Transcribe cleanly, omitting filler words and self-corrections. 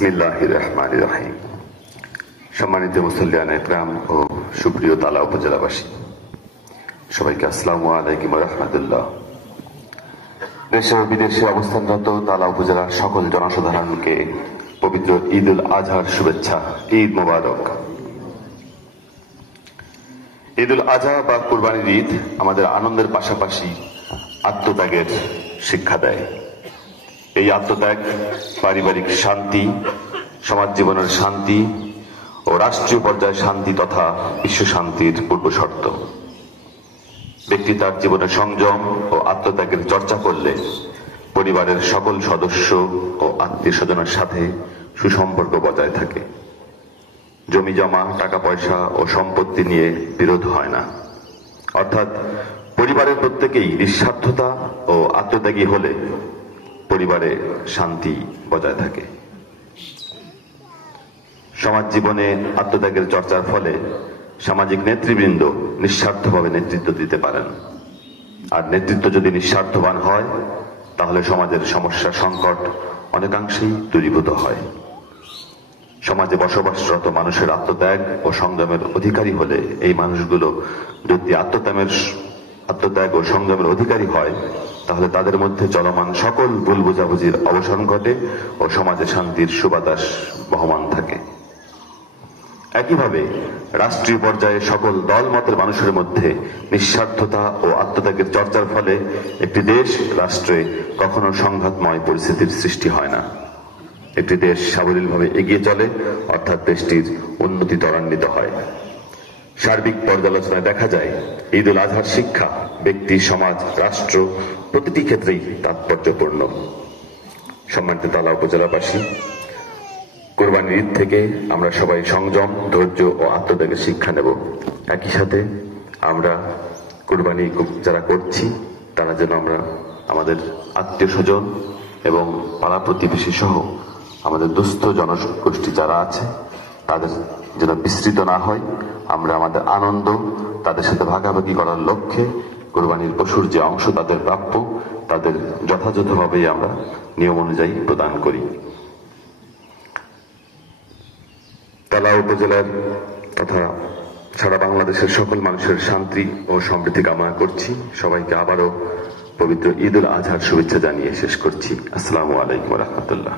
বিসমিল্লাহির রহমানির রহিম। সম্মানিত মুসল্লিয়ান একরাম ও সুপ্রিয় তালা উপজেলাবাসী, সবাইকে আসসালামু আলাইকুম ওয়া রাহমাতুল্লাহ। দেশে ও বিদেশে অবস্থানরত তালা উপজেলার সকল জনসাধারণকে পবিত্র ঈদ উল আজহার শুভেচ্ছা। ঈদ মোবারক। ঈদ উল আজহা বা কুরবানির ঈদ আমাদের আনন্দের পাশাপাশি আত্মত্যাগের শিক্ষা দেয়। এই আত্মত্যাগ পারিবারিক শান্তি, সমাজ জীবনের শান্তি ও রাষ্ট্রীয় পর্যায়ে শান্তি তথা বিশ্ব শান্তির পূর্বশর্ত। ব্যক্তি তার জীবনে সংযম ও আত্মত্যাগের চর্চা করলে পরিবারের সকল সদস্য ও আত্মীয় স্বজনের সাথে সুসম্পর্ক বজায় থাকে। জমি জমা, টাকা পয়সা ও সম্পত্তি নিয়ে বিরোধ হয় না। অর্থাৎ পরিবারের প্রত্যেকেই নিঃস্বার্থতা ও আত্মত্যাগী হলে পরিবারে শান্তি বজায় থাকে। সমাজ জীবনে আত্মত্যাগের চর্চার ফলে সামাজিক নেতৃবৃন্দ নিঃস্বার্থভাবে নেতৃত্ব দিতে পারেন। আর নেতৃত্ব যদি নিঃস্বার্থবান হয় তাহলে সমাজের সমস্যা সংকট অনেকাংশেই দূরীভূত হয়। সমাজে বসবাসরত মানুষের আত্মত্যাগ ও সংযমের অধিকারী হলে এই মানুষগুলো যদি আত্মত্যাগ ও সংযমের অধিকারী হয় তাহলে তাদের মধ্যে চলমান সকল ভুল বোঝাবুঝির অবসান ঘটে ও সমাজে শান্তির সুবাতাস বহমান থাকে। একইভাবে রাষ্ট্রীয় পর্যায়ে সকল দল মতের মানুষের মধ্যে নিঃস্বার্থতা ও আত্মত্যাগের চর্চার ফলে একটি দেশ রাষ্ট্রে কখনো সংঘাতময় পরিস্থিতির সৃষ্টি হয় না। একটি দেশ সাবলীলভাবে এগিয়ে চলে, অর্থাৎ দেশটির উন্নতি ত্বরান্বিত হয়। সার্বিক পর্যালোচনায় দেখা যায় ঈদ উল আজহার শিক্ষা ব্যক্তি, সমাজ, রাষ্ট্র প্রতিটি ক্ষেত্রেই তাৎপর্যপূর্ণ। সম্মানিত তালা উপজেলাবাসী, কোরবানির ঈদ থেকে আমরা সবাই সংযম, ধৈর্য ও আত্মত্যাগের শিক্ষা নেব। একই সাথে আমরা কোরবানি যারা করছি তারা যেন আমরা আমাদের আত্মীয় স্বজন এবং পাড়া প্রতিবেশী সহ আমাদের দুস্থ জনগোষ্ঠী যারা আছে তাদের যেন বিস্তৃত না হয়। আমরা আমাদের আনন্দ তাদের সাথে ভাগাভাগি করার লক্ষ্যে কোরবানির পশুর যে অংশ তাদের প্রাপ্য তাদের যথাযথভাবেই আমরা নিয়ম অনুযায়ী প্রদান করি। তালা উপজেলার তথা সারা বাংলাদেশের সকল মানুষের শান্তি ও সমৃদ্ধি কামনা করছি। সবাইকে আবারও পবিত্র ঈদ উল আজহার শুভেচ্ছা জানিয়ে শেষ করছি। আসসালামু আলাইকুম ওয়া রাহমাতুল্লাহ।